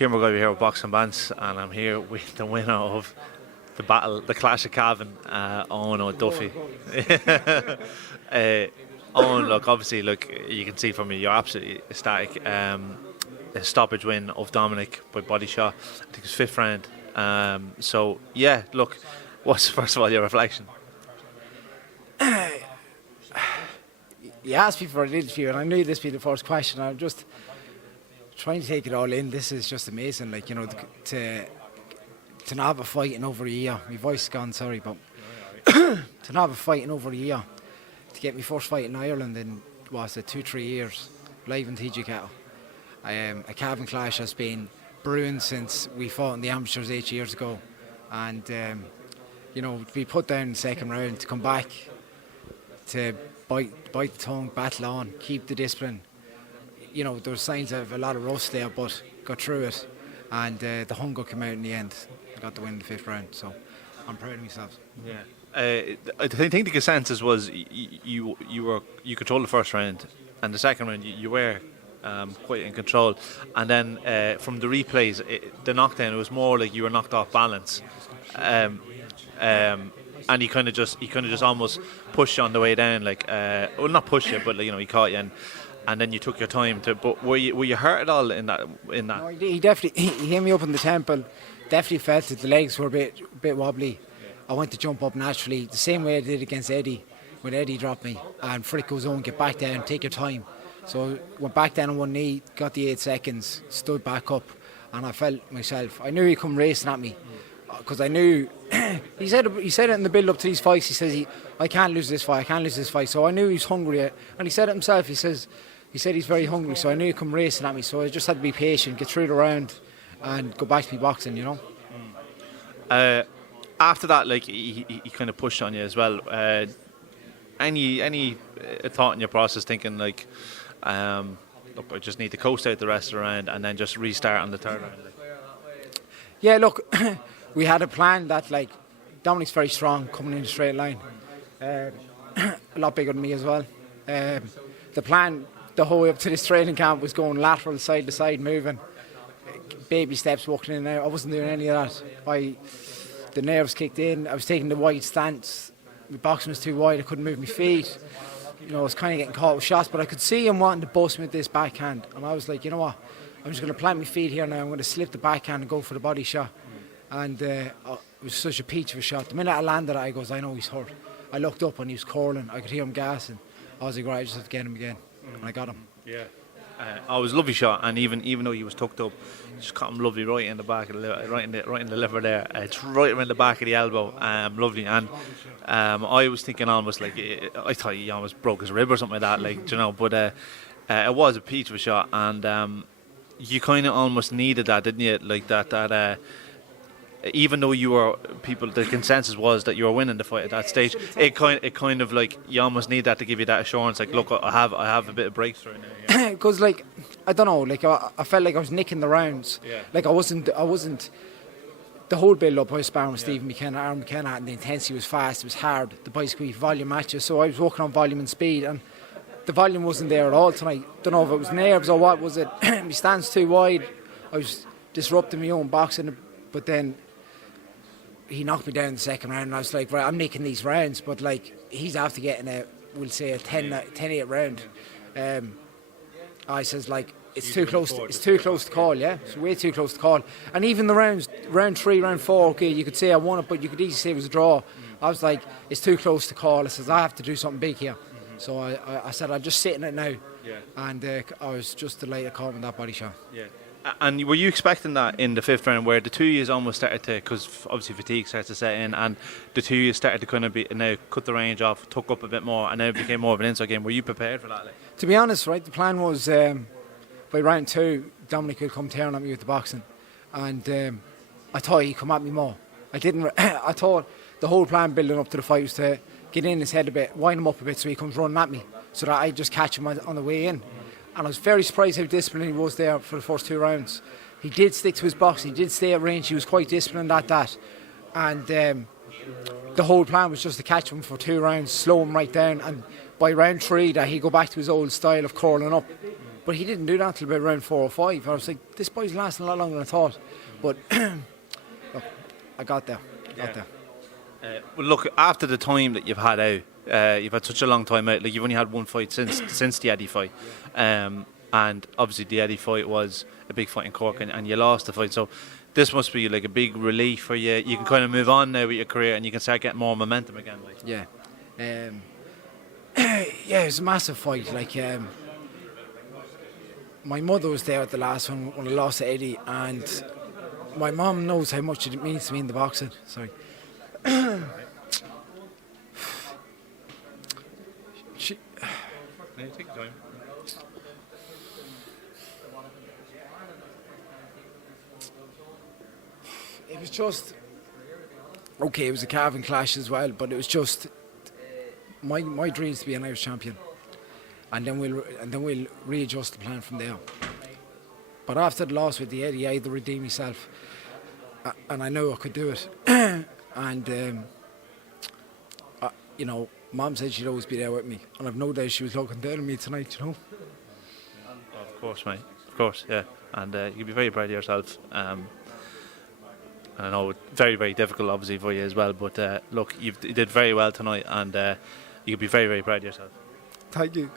Kieran McGuire here with Boxing Bants, and I'm here with the winner of the clash of Cavan, Owen or Duffy. Owen, obviously, you can see from me, you're absolutely ecstatic. A stoppage win of Dominic by body shot. I think it was 5th round. What's first of all your reflection? You asked me for an interview, and I knew this would be the first question. I'm just trying to take it all in. This is just amazing, to not have a fight in over a year. My voice is gone, sorry, but to not have a fight in over a year, to get my first fight in Ireland in, 2-3 years, live in TG Kettle. A Cavan clash has been brewing since we fought in the amateurs 8 years ago, and to be put down in the second round, to come back, to bite the tongue, battle on, keep the discipline. There were signs of a lot of rust there, but got through it, and the hunger came out in the end. Got the win in the 5th round, so I'm proud of myself. Yeah, I think the consensus was you controlled the first round, and the second round you were quite in control, and then from the replays, the knockdown, it was more like you were knocked off balance. And he kind of just almost pushed you on the way down, not push you, but he caught you, and then you took your time to. But were you hurt at all in that? No, he definitely he hit me up in the temple. Definitely felt that the legs were a bit wobbly. I went to jump up naturally, the same way I did against Eddie when Eddie dropped me. And Frick goes on, get back down, take your time. So went back down on one knee, got the 8 seconds, stood back up, and I felt myself. I knew he'd come racing at me, because I knew. He said it in the build up to these fights. He says I can't lose this fight. So I knew he was hungry, and he said it himself. He said he's very hungry. So I knew he'd come racing at me. So I just had to be patient, get through the round, and go back to me boxing. After that, he kind of pushed on you as well. Any thought in your process, thinking look, I just need to coast out the rest of the round and then just restart on the 3rd round? Yeah, look. We had a plan that, Dominic's very strong, coming in a straight line. A lot bigger than me as well. The plan, the whole way up to this training camp, was going lateral, side to side, moving. Baby steps, walking in and out. I wasn't doing any of that. The nerves kicked in. I was taking the wide stance. My boxing was too wide. I couldn't move my feet. I was kind of getting caught with shots, but I could see him wanting to bust me with this backhand. And I was like, you know what? I'm just going to plant my feet here now. I'm going to slip the backhand and go for the body shot. And it was such a peach of a shot. The minute I landed it, I goes, I know he's hurt. I looked up and he was curling. I could hear him gassing. I was like, right, I just have to get him again. And I got him. Yeah. It was a lovely shot, and even though he was tucked up, just caught him lovely right in the back, right in the liver there. It's right around the back of the elbow. Lovely. And I was thinking almost I thought he almost broke his rib or something like that, But it was a peach of a shot, and you kind of almost needed that, didn't you? That. Even though the consensus was that you were winning the fight at that stage, it kind of you almost need that to give you that assurance. Look, I have a bit of breakthrough now. Because I don't know, I felt like I was nicking the rounds. Yeah. I wasn't. The whole build up, I was sparring with Stephen McKenna, Aaron McKenna, and the intensity was fast. It was hard. The boys could be volume matches, so I was working on volume and speed, and the volume wasn't there at all tonight. Don't know if it was nerves or what was it. My stance too wide. I was disrupting my own boxing, but then he knocked me down in the second round, and I was like, right, I'm making these rounds, but he's after getting a 10-8 round. I says it's too close to call, yeah, it's way too close to call. And even the round 3, round 4, okay, you could say I won it, but you could easily say it was a draw. I was like, it's too close to call. I says, I have to do something big here. So I said, I'll just sit in it now. Yeah. And I was just delighted to call him that body shot. Yeah. And were you expecting that in the 5th round, where the 2 years almost started to, because obviously fatigue starts to set in, and the 2 years started to kind of now cut the range off, took up a bit more, and then it became more of an inside game? Were you prepared for that? To be honest, right, the plan was by round 2, Dominic would come tearing at me with the boxing, and I thought he'd come at me more. I didn't. I thought the whole plan building up to the fight was to get in his head a bit, wind him up a bit, so he comes running at me, so that I just catch him on the way in. And I was very surprised how disciplined he was there for the first 2 rounds. He did stick to his boxing, he did stay at range, he was quite disciplined at that. And the whole plan was just to catch him for 2 rounds, slow him right down, and by round 3 that he'd go back to his old style of curling up. But he didn't do that until about round 4 or 5. I was like, this boy's lasting a lot longer than I thought. But look, I got there. Well, look, after the time that you've had out, you've had such a long time out. Like, you've only had one fight since the Eddie fight, and obviously the Eddie fight was a big fight in Cork, and you lost the fight. So this must be like a big relief for you. You can kind of move on now with your career, and you can start getting more momentum again. Like. Yeah. Yeah, it was a massive fight. Like, my mother was there at the last one when I lost to Eddie, and my mum knows how much it means to me in the boxing. Sorry. Take your time. It was just okay. It was a carving clash as well, but it was just my dreams to be an Irish champion, and then we'll readjust the plan from there. But after the loss with the Eddie, I had to redeem myself, and I know I could do it. And you know, Mom said she'd always be there with me, and I've no doubt she was looking down on me tonight. You know. Of course, mate. Of course, yeah. And you'll be very proud of yourself. And I know it's very, very difficult, obviously, for you as well. But look, you did very well tonight, and you can be very, very proud of yourself. Thank you.